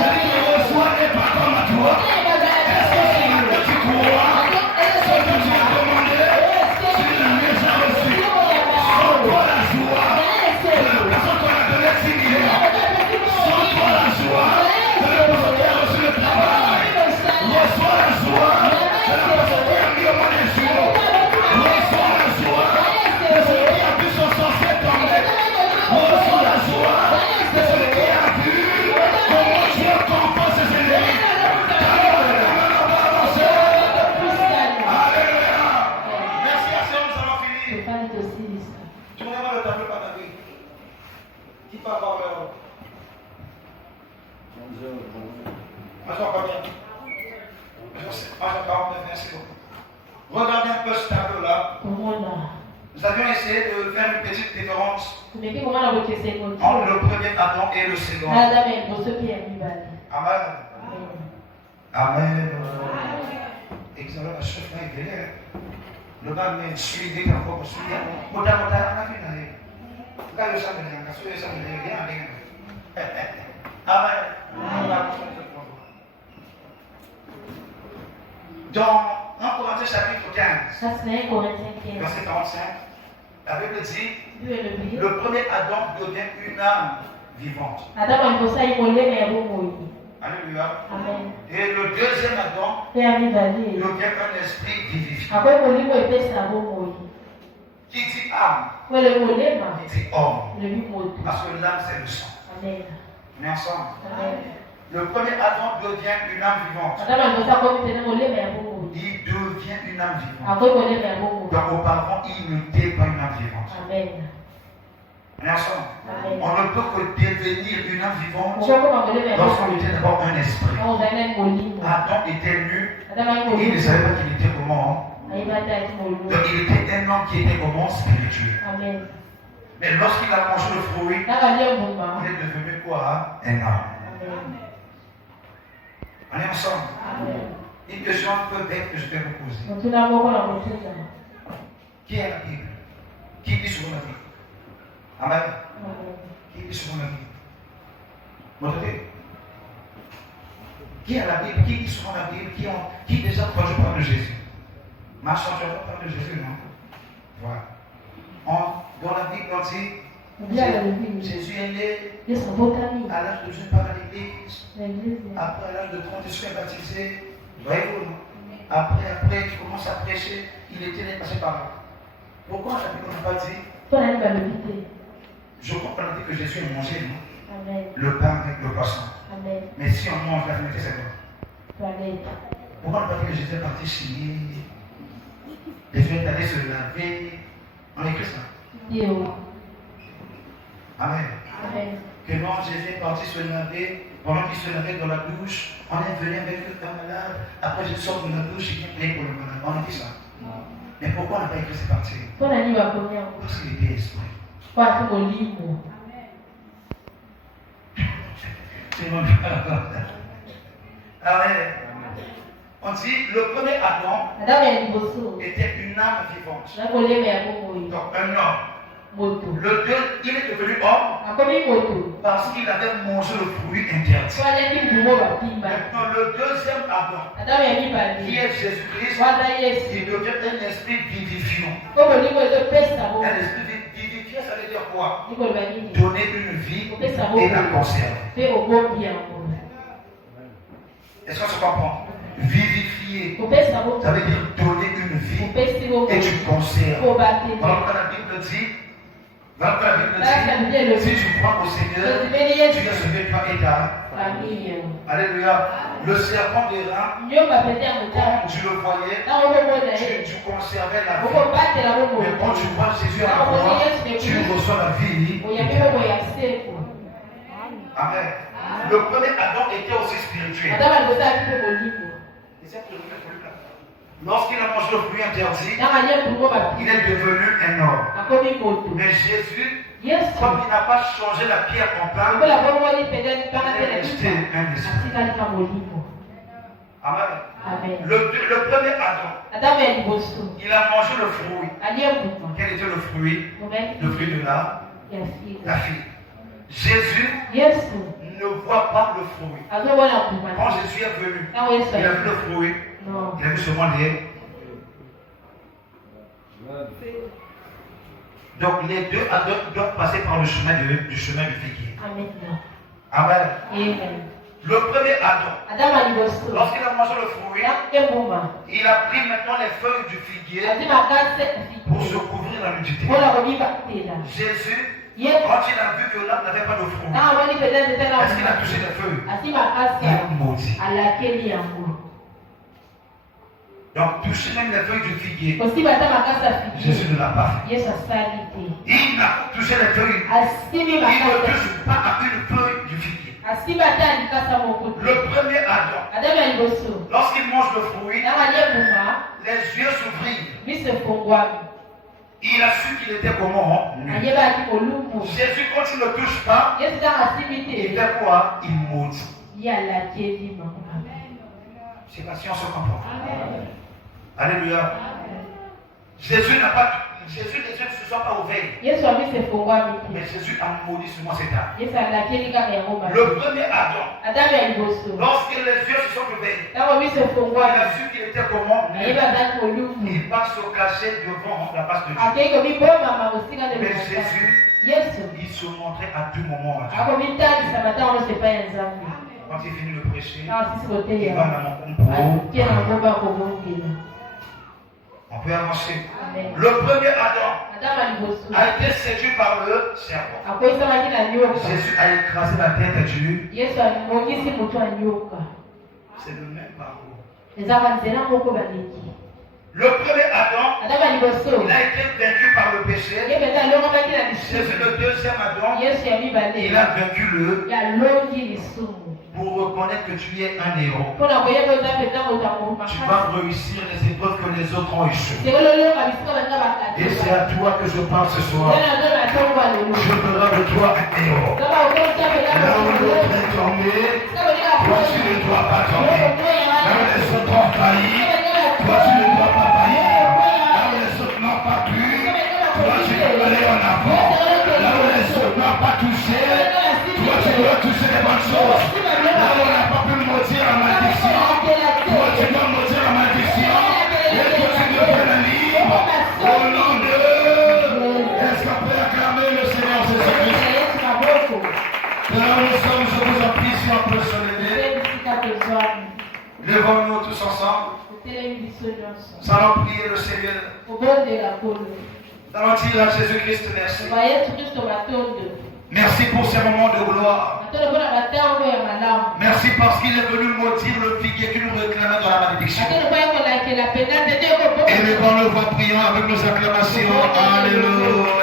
Celui qui reçoit n'est pas comme à toi. Est-ce que c'est là que tu crois? Ce que tu as demandé, tu l'as déjà reçu. Sans-toi la joie de la personne qu'on a donné 6 millions. Sans-toi la joie de la personne qui a reçu le travail. Reçois la joie de la personne qui a mis au monde les jours. Reçois la joie de celui qui a vu son sorcier tomber. Reçois la joie de celui qui a vu comment Dieu compense ses ennemis. Alléluia. Merci à ceux nous allons finir. Tu me demandes le tableau par ta vie. Qui peut avoir l'heure? Maintenant combien? Maintenant 49, merci beaucoup. Regardez un peu ce tableau-là. Nous avions essayé de faire une petite différence entre le premier Adam et le second. Amen. Amen. Et que ça va chauffer avec l'air. Le bas me suit dès qu'on va suivre. Mota on a vu d'aller. Quand le sang vient, quand le sang vient, Amen. Dans 1 Corinthiens chapitre 15, Ça, c'est 1 Corinthiens 15. verset 45, la Bible dit, Dieu est le bien. le premier Adam devient une âme vivante. Adam alikosa imole na yabo. Alléluia. Amen. Et le deuxième Adam Pe avivali. devient un esprit vivifiant. Akwai molimo epesa bomoyi. Qui dit âme, Kwele molema. qui dit homme. Le bimoto. Parce que l'âme c'est le sang. Amen. On est ensemble. Amen. Le premier Adam devient une âme vivante. Adam alikosa komitene molema ya bomoyi. Il devient une âme vivante. Akwai molema ya bomoyi. Donc auparavant, il n'était pas une âme vivante. Amen. On est ensemble. Amen. On ne peut que devenir une âme vivante Ukokoma molema ya lorsqu'on bomoyi. était d'abord un esprit. Ozana molimo. Adam était nu, Adam il ne molimo. savait pas qu'il était comment. Ayibata ati molimo. Donc il était un homme qui était comment spirituel. Amen. Mais lorsqu'il a mangé le fruit, Nakalia mbuma. il est devenu quoi? Un homme. Amen. On est ensemble. Amen. Une question un peu bête que je vais vous poser. Mutuna moko na mutuna. Qui est la Bible? Qui lit sur la Bible? Amen. Amen. Qui lit sur la Bible? Vous entendez? Qui a la Bible? Qui lit sur la Bible? Qui déjà, quand je parle de Jésus? Marchand, je parle de Jésus, non? Voilà. Dans la Bible, on dit Jésus est né Yesu botani. à l'âge de jeune par l'église. L'église. Après, à l'âge de 30, il se fait baptiser. Voyez-vous, non? Après, il commence à prêcher. Il était passé par là. Pourquoi la Bible n'a pas dit? Toi, la Bible. Je comprends qu'on a dit que Jésus a mangé, non? Amen. Le pain avec le poisson. Amen. Mais si on mange la vérité, c'est quoi? Amen. Pourquoi on n'a pas dit que Jésus est parti chiller? Les gens allaient se laver. On écrit ça. Dieu. Amen. Amen. Que non, Jésus est parti se laver. Pendant qu'il se lavait dans la douche, on est venu avec le malade. Après, je sors de la douche, il vient prier pour le malade. On a dit ça. Mais pourquoi on n'a pas écrit cette partie? Toi, la Bible va combien? Parce qu'il était esprit. Toi, tu mon livre. C'est mon Amen. On dit le premier Adam Adam ya liboso. était une âme vivante. Na kolema ya bomoyi. Donc un homme. Moto. Le deux, il est devenu homme Akomi moto. parce qu'il avait mangé le fruit interdit. Toi, les mbumo bapimba. Maintenant, le deuxième Adam, Adam ya qui mibali. est Jésus-Christ, Waza Yesu. il devient un esprit vivifiant. Komo limo ezo pesa bo. Un esprit vivifiant, ça veut dire quoi? Niko loba nini? Donner une vie et la conserver. Pe obombi yango. Est-ce qu'on se comprend? Vivifier, Kopesa bo. ça veut dire donner une vie Kopesi bo. et tu conserves. Kobate. Voilà pourquoi la Bible dit, si tu crois au Seigneur, tu es sauvé toi et ta famille. Alléluia. Le serpent des reins, Nyomba pete ya mutana. tu le voyais, Na obomona ye. tu conservais la vie. Okobate la bomo. Mais quand tu crois Jésus à la croix, tu reçois la vie. Oyape bomo ya seko. Amen. Le premier Adam était aussi spirituel. Adam alikosa akipe molimo. Lorsqu'il a mangé le fruit interdit, Na alia mbumo il bapimba. est devenu un homme. Akomi moto. Mais Jésus, Yesu. comme il n'a pas changé la pierre en pain, Lokola bomoni pede il mpaka est tena resté kita. un esprit. Atikalika molimo. Amen. Amen. Le premier Adam, Adam ya liboso. il a mangé le fruit. Alia mbuma. Quel était le fruit? Mobali. Le fruit de Ya la fille. fille. Jésus Yesu. ne voit pas le fruit. Azobona mbuma. Quand Jésus est venu, Na Yesu. il a vu le fruit, Non. il a vu seulement les. Donc les deux doivent passer par le chemin du figuier. Amen. Amen. Amen. Le premier Adam, Adam ya liboso. lorsqu'il a mangé le fruit, Ya mbuma. il a pris maintenant les feuilles du figuier Azima kase pour se fiki. couvrir la nudité. Mpona kobiba tela. Jésus, Yesu. quand il a vu que l'homme n'avait pas de fruit, Na amoni pede nzete na est-ce qu'il a mbuma. touché les feuilles? Azima kase. Il maudit. Alakeli yango. Donc toucher même les feuilles du figuier, Kosiba ata makasa fiki. Jésus ne l'a pas fait. Yesu asali te. Il n'a touché les feuilles. Asimi Il ne makasa. touche pas à une feuille du figuier. Asimi ata alikasa moko te. Le premier Adam, Adam ya liboso. lorsqu'il mange le fruit, Na alia mbuma. les yeux s'ouvrirent. Miso efongwami. Il a su qu'il était comment? Nu. Ayebaki molumbu. Jésus, quand il ne touche pas, Yesu ntango asimi il te. fait quoi? Il maudit. Ye alakeli mama. C'est pas si on se comprend. Alléluia. Jésus n'a pas. Jésus, les yeux ne se sont pas ouverts. Mais Jésus a maudit sur moi cette âme. Le premier Adam, lorsque les yeux se sont ouverts, il a su qu'il était comment? Il va se cacher devant la face de Dieu. Mais Jésus, il se montrait à tout moment à Dieu. Quand il finit de prêcher, il va dans mon complot. On peut avancer. Le premier Adam a été séduit par le serpent. Jésus a écrasé la tête du. C'est le même parcours. Le premier Adam, il a été vaincu par le péché. Jésus, le deuxième Adam, il a vaincu le. Pour reconnaître que tu es un héros. Tu vas réussir les épreuves que les autres ont échoué. Et c'est à toi que je parle ce soir. Je ferai de toi un héros. Là où l'autre est tombé, toi tu ne dois pas tomber. Là où les autres ont failli, toi tu ne dois pas faillir. Là où les autres n'ont pas pu, toi tu dois aller en avant. Là où les autres n'ont pas touché, toi tu dois toucher les bonnes choses. Là où on n'a pas pu maudire la malédiction, toi tu dois maudire la malédiction. Et toi tu deviens libre. Au nom de. Est-ce qu'on peut acclamer le Seigneur Jésus-Christ? Là où nous sommes, je vous en prie, si on peut se lever. Levons-nous tous ensemble. Nous allons prier le Seigneur. Nous allons dire à Jésus-Christ merci. Merci pour ces moments de gloire. Merci parce qu'il est venu maudire le figuier qui nous réclamait dans la malédiction. Et devant le voix prions avec nos acclamations. Alléluia.